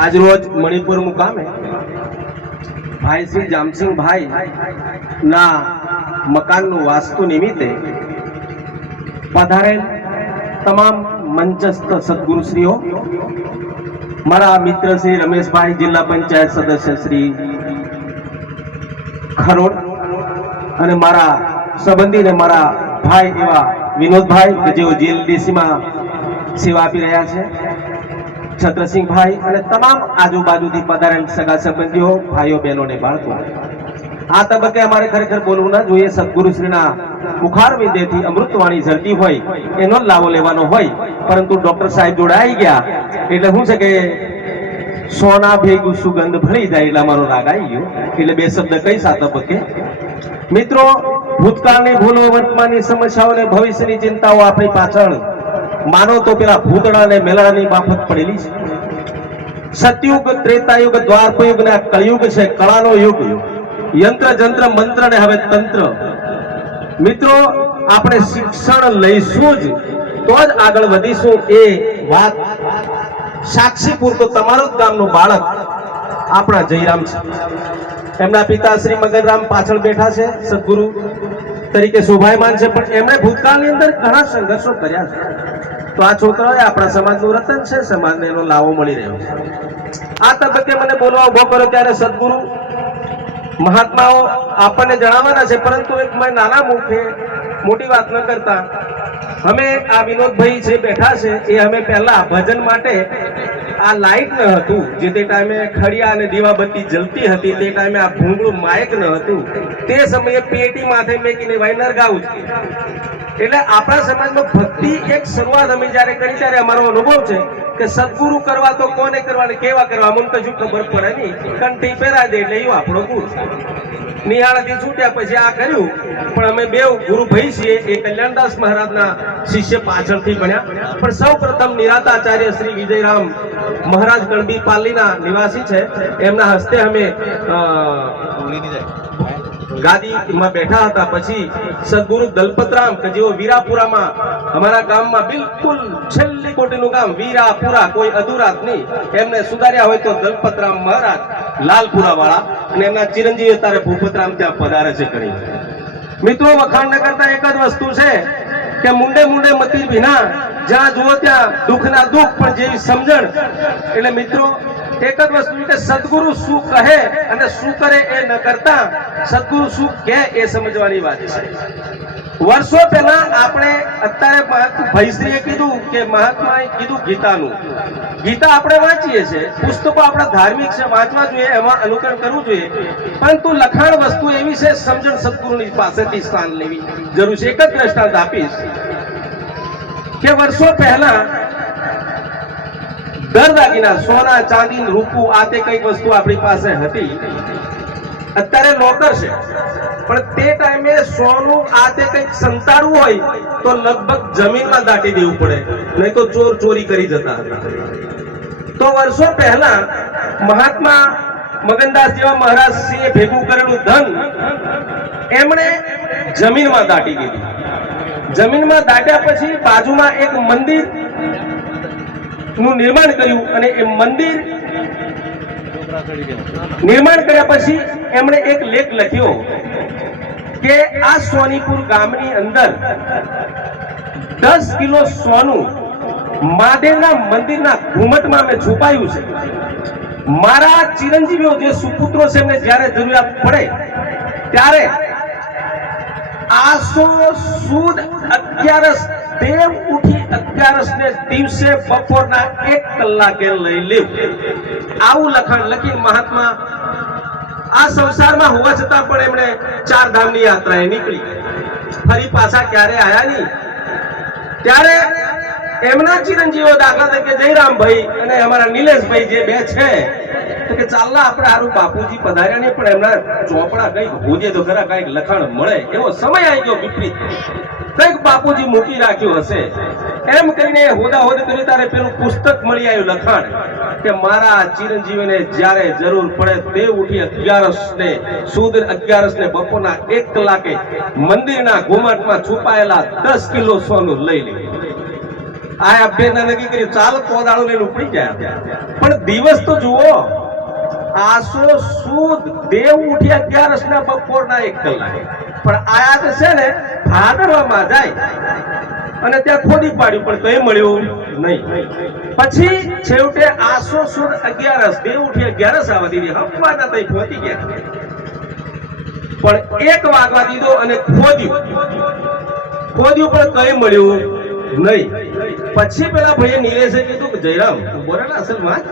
આજરોજ મણિપુર મુકામે ભાઈ શ્રી જામસિંહભાઈ ના મકાનનું વાસ્તુ નિમિત્તે પધારેલ તમામ મંચસ્થ સદગુરુશ્રીઓ, મારા મિત્ર શ્રી રમેશભાઈ જિલ્લા પંચાયત સદસ્ય શ્રી ખરોડ અને મારા સંબંધી ને મારા ભાઈ એવા વિનોદભાઈ કે જેઓ જીએલડીસીમાં સેવા આપી રહ્યા છે. છત્રસિંહભાઈ અને તમામ આજુબાજુથી પધારેલ સગા સંબંધીઓ, ભાઈઓ, બહેનો ને બાળકો. આ તબક્કે અમારે ખરેખર બોલવું ના જોઈએ. સદગુરુશ્રીના મુખાર વિદ્યથી અમૃતવાણી ઝરતી હોય, એનો લાવો લેવાનો હોય, પરંતુ ડોક્ટર સાહેબ જોડે આવી ગયા. એટલે શું છે કે સોના ભેગું સુગંધ ભળી જાય એટલે અમારો રાગ આવી ગયો. એટલે બે શબ્દ કઈ સા તબક્કે. મિત્રો, ભૂતકાળની ભૂલો, વર્તમાનની સમસ્યાઓ અને ભવિષ્યની ચિંતાઓ આપણી પાછળ માનો તો પેલા ભૂતળા અને મેલાની બાફત પડેલી છે. સતયુગ, ત્રેતાયુગ દ્વાપરયુગ ને કળયુગ છે, કળાનો યુગ. યંત્ર, જંત્ર, મંત્ર ને હવે તંત્ર. મિત્રો, આપણે શિક્ષણ લઈશું જ, તો જ આગળ વધીશું. એ વાત સાક્ષી પૂરતો તમારું જ ગામનું બાળક આપણા જયરામ છે. એમના પિતા શ્રી મગનરામ પાછળ બેઠા છે, સદગુરુ. તરીકે શોભાયમાન છે, પણ એમણે ભૂતકાળની અંદર ઘણા સંઘર્ષો કર્યા છે. તો આ છોકરાઓએ આપણા સમાજનું રતન છે, સમાજને એનો લાવો મળી રહ્યો છે. આ તબક્કે મને બોલવા ઊભો કર્યો ત્યારે સદગુરુ, મહાત્માઓ આપણને જણાવવાના છે, પરંતુ એક મેં નાના મુખે મોટી વાત ન કરતા. અમે આ વિનોદભાઈ જે બેઠા છે, એ અમે પહેલા ભજન માટે આ લાઈટ ન હતું. જે તે ટાઈમે ખડિયા અને દીવાબત્તી જલતી હતી, તે ટાઈમે આ ભૂંગળું માયક ન હતું. તે સમયે પેટી માથે મેકીને વાઇનર ગાવું એટલે આપણા સમાજમાં ભક્તિ એક શરૂઆત અમે જ્યારે કરી ત્યારે અમારો અનુભવ છે. કે સદગુરુ કરવા તો કોને કરવા ને કેવા કરવા? મને કશું ખબર પડે નહીં કંઠી પહેરા દે એટલે એવું આપણો ગુરુ નિહાળાથી છૂટ્યા પછી આ કર્યું. પણ અમે બે ગુરુ ભાઈ છીએ, એ કલ્યાણદાસ મહારાજના શિષ્ય પાછળથી ભણ્યા. પણ સૌ પ્રથમ નિરાતાચાર્ય શ્રી વિજયરામ મહારાજ ગણબી પાલીના નિવાસી છે. એમના હસ્તે અમે ગાદીમાં બેઠા હતા. પછી સદગુરુ દલપતરામ કે જેઓ વીરાપુરામાં અમારા ગામમાં બિલકુલ છેલ્લી કોટીનું ગામ વીરાપુરા, કોઈ અધુરાત નહીં. એમને સુધાર્યા હોય તો દલપતરામ મહારાજ લાલપુરા વાળા અને એમના ચિરંજીવી અત્યારે ભૂપતરામ ત્યાં પધારે છે કરી મિત્રો વખાણ ન કરતા એક જ વસ્તુ છે કે મુંડે મુંડે મતી વિના જ્યાં જુઓ ત્યાં દુઃખના દુઃખ પણ જેવી સમજણ. એટલે મિત્રો એક જ વસ્તુ કે સદગુરુ શું કહે અને શું કરે એ ન કરતા, સદગુરુ શું કહે એ સમજવાની વાત છે. વર્ષો પહેલા આપણે અત્યારે ભાઈશ્રીએ કીધું કે મહાત્માએ કીધું ગીતાનું. ગીતા આપણે વાંચીએ છીએ, પુસ્તકો આપણા ધાર્મિક છે, વાંચવા જોઈએ, એમાં અનુકરણ કરવું જોઈએ. પરંતુ લખાણ વસ્તુ એવી છે, સમજણ સદગુરુની પાસેથી સ્થાન લેવી જરૂર છે. એક જ દ્રષ્ટાંત આપીશ કે વર્ષો પહેલા દર દાગીના સોના ચાંદી રૂપું, આ તે કંઈક વસ્તુ આપણી પાસે હતી. અત્યારે લોકર છે. પણ તે ટાઈમે સોનું, આ તે કંઈક સંતાડવું હોય, તો લગભગ જમીનમાં દાટી દેવું પડે. નહીં તો ચોર ચોરી કરી જતા તો વર્ષો પહેલા મહાત્મા મગનદાસ જેવા મહારાજ સિંહે ભેગું કરેલું ધન એમણે જમીનમાં દાટી દીધું. જમીનમાં દાટ્યા પછી બાજુમાં એક મંદિર નું નિર્માણ કર્યું અને એ મંદિર નિર્માણ કર્યા પછી એમણે એક લેખ લખ્યો કે આ સોનીપુર ગામની અંદર દસ કિલો સોનું મહાદેવના મંદિરના ઘુમટમાં મેં છુપાયું છે. મારા ચિરંજીવીઓ જે સુપુત્રો છે એમને જ્યારે જરૂરિયાત પડે ત્યારે આસો સુદ અગિયારસ દેવ ઉઠી અગિયારસ ને દિવસે બપોરના એક કલાકે લઈ લેવું આવું લખાણ લખી મહાત્મા આ સંસારમાં હોવા છતાં પણ એમણે ચાર ધામની યાત્રાએ નીકળી. ફરી પાછા ક્યારે આયા નહીં? ત્યારે એમના ચિરંજીવો દાખલા તરીકે જયરામભાઈ અને અમારા નિલેશભાઈ જે બે છે, તો કે ચાલના આપણે હારું બાપુજી પધાર્યા નહીં, પણ એમના ચોપડા કંઈક હોજે તો ખરા, કંઈક લખાણ મળે. એવો સમય આવી ગયો વિપરીત. કંઈક બાપુજી મૂકી રાખ્યું હશે. એમ કરીને હોદા હોદ કરી તારે પેલું પુસ્તક મળી આવ્યું લખાણ કે મારા ચિરંજીવીને જ્યારે જરૂર પડે તે ઉઠી અગિયારસ ને સુદ અગિયારસ ને બપોરના એક કલાકે મંદિરના ઘુમાટમાં છુપાયેલા દસ કિલો સોનું લઈ લે. આ અભ્યર્થના નક્કી કર્યું ચાલ કોદાળો લઈને ઉપડી ગયા પણ દિવસ તો જુઓ, આસો સુદ દેવ ઉઠી અગિયારસ ના બપોરના એક કલાકે. પણ આયા છે ને, ભાદરવામાં જાય. અને ત્યાં ખોદી પાડ્યું પણ કઈ મળ્યું નહીં. પછી છેવટે આસો સુદ અગિયારસ, બે ઉઠી અગિયારસ આવવા દીધી. હવાના તઈ પહોંચી ગયા. પણ એક વાગવા દીધો અને ખોદ્યું. ખોદ્યું પણ કઈ મળ્યું નહીં. પછી પેલા ભાઈએ નિલેશે કીધું કે, જયરામ બોરેલા વાત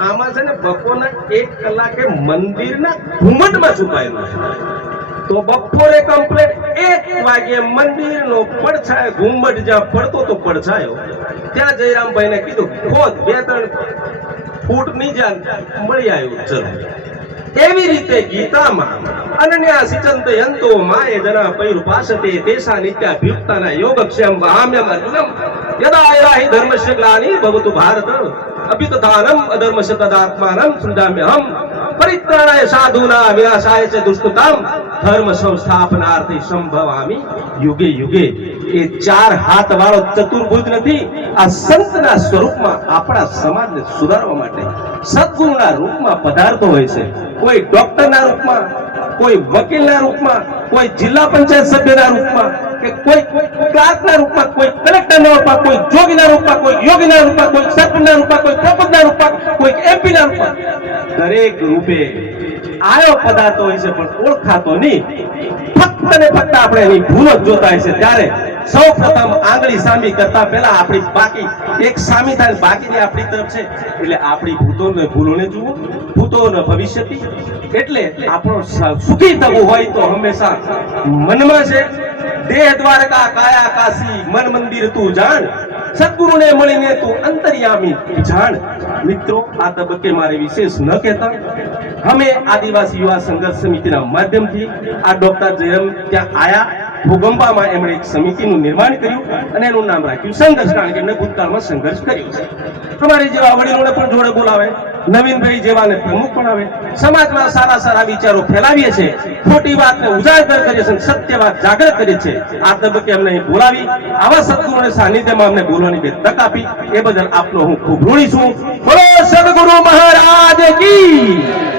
આમાં છે ને બપોરના એક કલાકે મંદિરના ઘુમટમાં છુપાયેલું છે. તો બપોરે કમ્પ્લેટ એક વાગે મંદિરનો પડછાયો ઘુમટ જ્યાં પડતો તો પડછાયો. ત્યાં જયરામભાઈને કીધું, ખોદ, બે, ત્રણ ફૂટની જ્યાં મળી આવ્યું ચલો એવી રીતે ગીતામાં અનન્યા સિચંત યંતો માએ જના પૈર પાસતે તેસા નિત્યા ભયુક્તાના યોગક્ષેમ વામ્યમ અર્જુનમ. યદા યદા ધર્મશ્ય ગ્લાની ભવતુ ભારત અપિતધાનમ અધર્મશ્ય તદાત્માનમ સૃજામ્યહમ. પરિત્રાણાય સાધુના વિનાશાય છે દુષ્કૃતામ ધર્મ સંસ્થાપનાર્થે સંભવામી યુગે યુગે એ ચાર હાથ વાળો ચતુર્ભુજ નથી, આ સંતના સ્વરૂપમાં, આપણા સમાજને સુધારવા માટે, સદગુરુના રૂપમાં પધારતો હોય છે. કોઈ ડોક્ટરના રૂપમાં કોઈ વકીલના રૂપમાં, કોઈ જિલ્લા પંચાયત સભ્યના રૂપમાં, કે કોઈ ક્લાર્કના રૂપમાં, કોઈ કલેક્ટરના રૂપમાં, કોઈ જોગીના રૂપમાં, કોઈ યોગીના રૂપમાં, કોઈ સરપંચના રૂપમાં, કોઈ પ્રપંચના રૂપમાં, કોઈ એમપીના રૂપમાં. દરેક રૂપે આયો પદાર્થો હોય છે, પણ ઓળખાતો નહીં. ફક્ત ને ફક્ત આપણે એની ભૂલો જ જોતા હોય છે. ત્યારે સૌ પ્રથમ આંગળી સામી કરતા પહેલા આપણી બાકી, એક સામી થાય બાકીની આપણી તરફ છે. એટલે આપણી ભૂતોને, ભૂલોને જુઓ. ભૂતોને ભવિષ્યથી એટલે આપણો સુખી થવું હોય તો હંમેશા મનમાં છે, દેહ દ્વારકા કાયા કાશી, મન મંદિર તું જાણ. સદગુરુને મળીને તું અંતર્યામી જાણ. મિત્રો, આ તબક્કે મારે વિશેષ ન કહેતા. અમે આદિવાસી યુવા સંઘર્ષ સમિતિના માધ્યમથી આ ડોક્ટર જયરામ ત્યાં આયા. ભૂગંબામાં એમણે એક સમિતિનું નિર્માણ કર્યું અને એનું નામ રાખ્યું સંઘર્ષ, કારણ કે એમણે ભૂતકાળમાં સંઘર્ષ કર્યો છે. અમારે જેવા વડીલોને પણ જોડે બોલાવે, નવીનભાઈ જેવાને પ્રમુખ પણ આવે. સમાજમાં સારા સારા વિચારો ફેલાવીએ છે. ખોટી વાતને ઉજાગર કરીએ છે સત્ય વાત જાગૃત કરીએ છે. આ તબક્કે અમને બોલાવી, આવા સદગુરુને સાનિધ્યમાં અમને બોલવાની બે તક આપી. એ બદલ આપનો હું ખૂબ ઋણી છું. બોલો સદગુરુ મહારાજ કી!